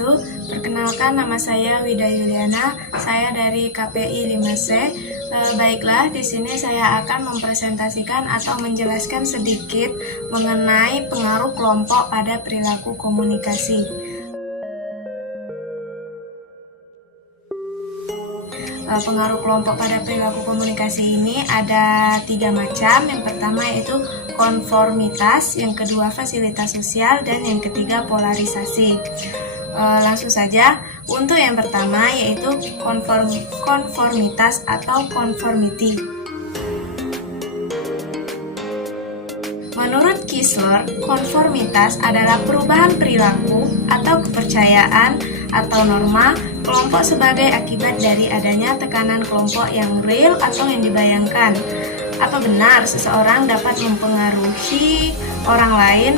wabarakatuh. Perkenalkan, nama saya Wida Yuliana. Saya dari KPI 5C. Baiklah, di sini saya akan mempresentasikan atau menjelaskan sedikit mengenai pengaruh kelompok pada perilaku komunikasi. Pengaruh kelompok pada perilaku komunikasi ini ada 3 macam. Yang pertama yaitu konformitas, yang kedua fasilitas sosial, dan yang ketiga polarisasi. Langsung saja, untuk yang pertama yaitu konformitas atau conformity. Menurut Kistler, konformitas adalah perubahan perilaku atau kepercayaan atau norma kelompok sebagai akibat dari adanya tekanan kelompok yang real atau yang dibayangkan. Apa benar seseorang dapat mempengaruhi orang lain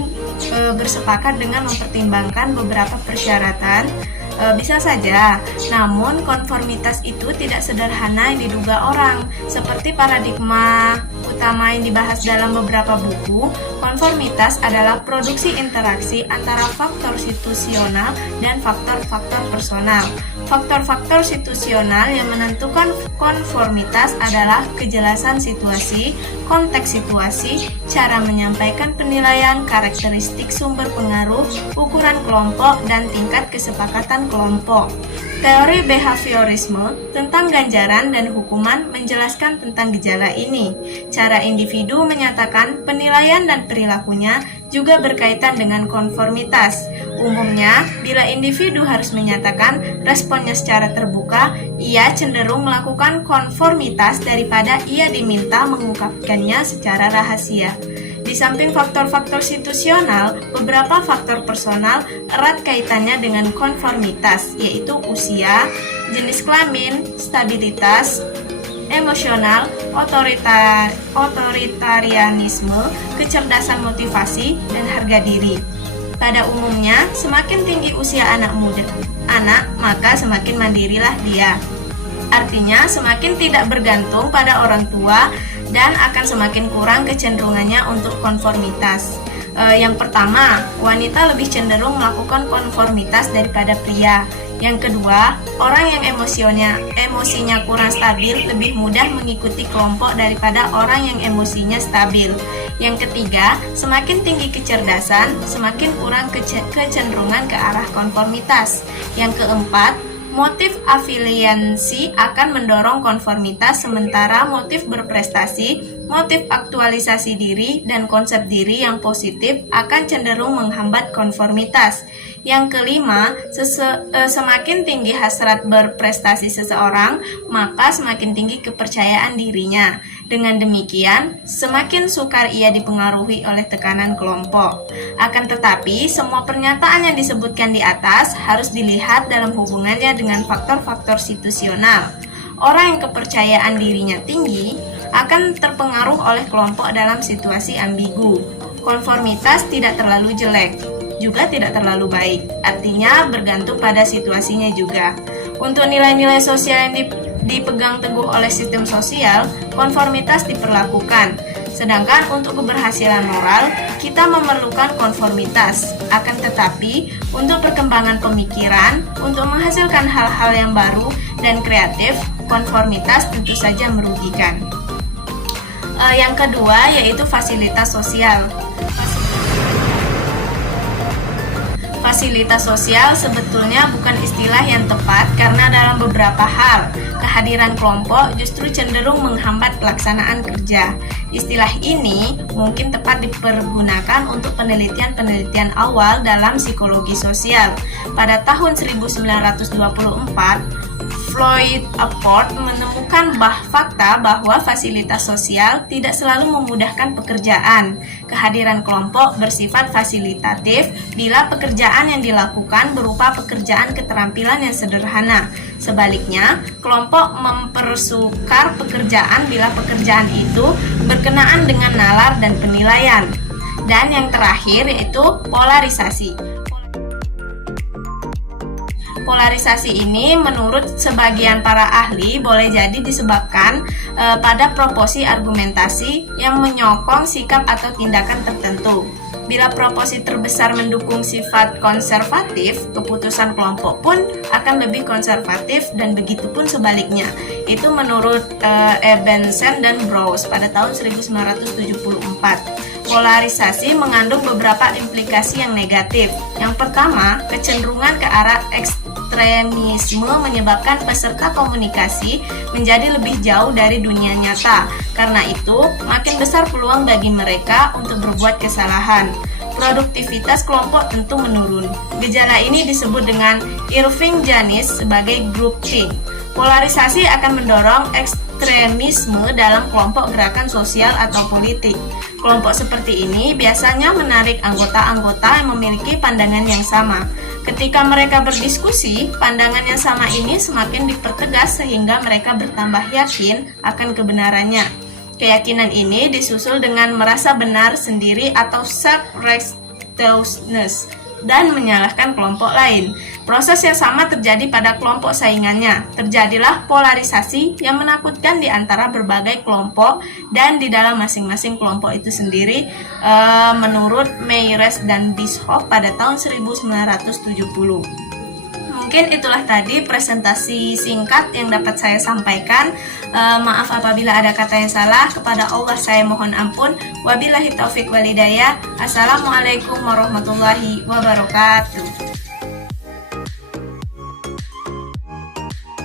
bersepakat dengan mempertimbangkan beberapa persyaratan? Bisa saja, namun konformitas itu tidak sederhana yang diduga orang. Seperti paradigma utama yang dibahas dalam beberapa buku, konformitas adalah produksi interaksi antara faktor situasional dan faktor-faktor personal. Faktor-faktor situasional yang menentukan konformitas adalah kejelasan situasi, konteks situasi, cara menyampaikan penilaian, karakteristik sumber pengaruh, ukuran kelompok, dan tingkat kesepakatan kelompok. Teori behaviorisme tentang ganjaran dan hukuman menjelaskan tentang gejala ini. Cara individu menyatakan penilaian dan perilakunya juga berkaitan dengan konformitas. Umumnya, bila individu harus menyatakan responnya secara terbuka, ia cenderung melakukan konformitas daripada ia diminta mengungkapkannya secara rahasia. Di samping faktor-faktor situasional, beberapa faktor personal erat kaitannya dengan konformitas, yaitu usia, jenis kelamin, stabilitas emosional, otoritarianisme, kecerdasan motivasi, dan harga diri. Pada umumnya, semakin tinggi usia anak, maka semakin mandirilah dia. Artinya, semakin tidak bergantung pada orang tua dan akan semakin kurang kecenderungannya untuk konformitas. Yang pertama, wanita lebih cenderung melakukan konformitas daripada pria. Yang kedua, orang yang emosinya kurang stabil lebih mudah mengikuti kelompok daripada orang yang emosinya stabil. Yang ketiga, semakin tinggi kecerdasan, semakin kurang kecenderungan ke arah konformitas. Yang keempat, motif afiliansi akan mendorong konformitas, sementara motif berprestasi, motif aktualisasi diri, dan konsep diri yang positif akan cenderung menghambat konformitas. Yang kelima, semakin tinggi hasrat berprestasi seseorang, maka semakin tinggi kepercayaan dirinya. Dengan demikian, semakin sukar ia dipengaruhi oleh tekanan kelompok. Akan tetapi, semua pernyataan yang disebutkan di atas harus dilihat dalam hubungannya dengan faktor-faktor situasional. Orang yang kepercayaan dirinya tinggi akan terpengaruh oleh kelompok dalam situasi ambigu. Konformitas tidak terlalu jelek, juga tidak terlalu baik. Artinya bergantung pada situasinya juga. Untuk nilai-nilai sosial yang dipegang teguh oleh sistem sosial, konformitas diperlakukan. Sedangkan untuk keberhasilan moral, kita memerlukan konformitas. Akan tetapi, untuk perkembangan pemikiran, untuk menghasilkan hal-hal yang baru dan kreatif, konformitas tentu saja merugikan. Yang kedua yaitu fasilitas sosial. Fasilitas sosial sebetulnya bukan istilah yang tepat karena dalam beberapa hal, kehadiran kelompok justru cenderung menghambat pelaksanaan kerja. Istilah ini mungkin tepat dipergunakan untuk penelitian-penelitian awal dalam psikologi sosial. Pada tahun 1924, Floyd Apport menemukan fakta bahwa fasilitas sosial tidak selalu memudahkan pekerjaan. Kehadiran kelompok bersifat fasilitatif bila pekerjaan yang dilakukan berupa pekerjaan keterampilan yang sederhana. Sebaliknya, kelompok mempersukar pekerjaan bila pekerjaan itu berkenaan dengan nalar dan penilaian. Dan yang terakhir yaitu polarisasi. Polarisasi ini menurut sebagian para ahli boleh jadi disebabkan pada proporsi argumentasi yang menyokong sikap atau tindakan tertentu. Bila proporsi terbesar mendukung sifat konservatif, keputusan kelompok pun akan lebih konservatif dan begitu pun sebaliknya. Itu menurut Ebensen dan Browse pada tahun 1974. Polarisasi mengandung beberapa implikasi yang negatif. Yang pertama, kecenderungan ke arah ekstremisme menyebabkan peserta komunikasi menjadi lebih jauh dari dunia nyata. Karena itu, makin besar peluang bagi mereka untuk berbuat kesalahan. Produktivitas kelompok tentu menurun. Gejala ini disebut dengan Irving Janis sebagai groupthink. Polarisasi akan mendorong ekstremisme dalam kelompok gerakan sosial atau politik. Kelompok seperti ini biasanya menarik anggota-anggota yang memiliki pandangan yang sama. Ketika mereka berdiskusi, pandangan yang sama ini semakin dipertegas sehingga mereka bertambah yakin akan kebenarannya. Keyakinan ini disusul dengan merasa benar sendiri atau self-righteousness dan menyalahkan kelompok lain. Proses yang sama terjadi pada kelompok saingannya. Terjadilah polarisasi yang menakutkan di antara berbagai kelompok dan di dalam masing-masing kelompok itu sendiri, menurut Meyers dan Bishop pada tahun 1970. Mungkin itulah tadi presentasi singkat yang dapat saya sampaikan. Maaf apabila ada kata yang salah. Kepada Allah saya mohon ampun. Wabillahi taufik walhidayah. Assalamualaikum warahmatullahi wabarakatuh.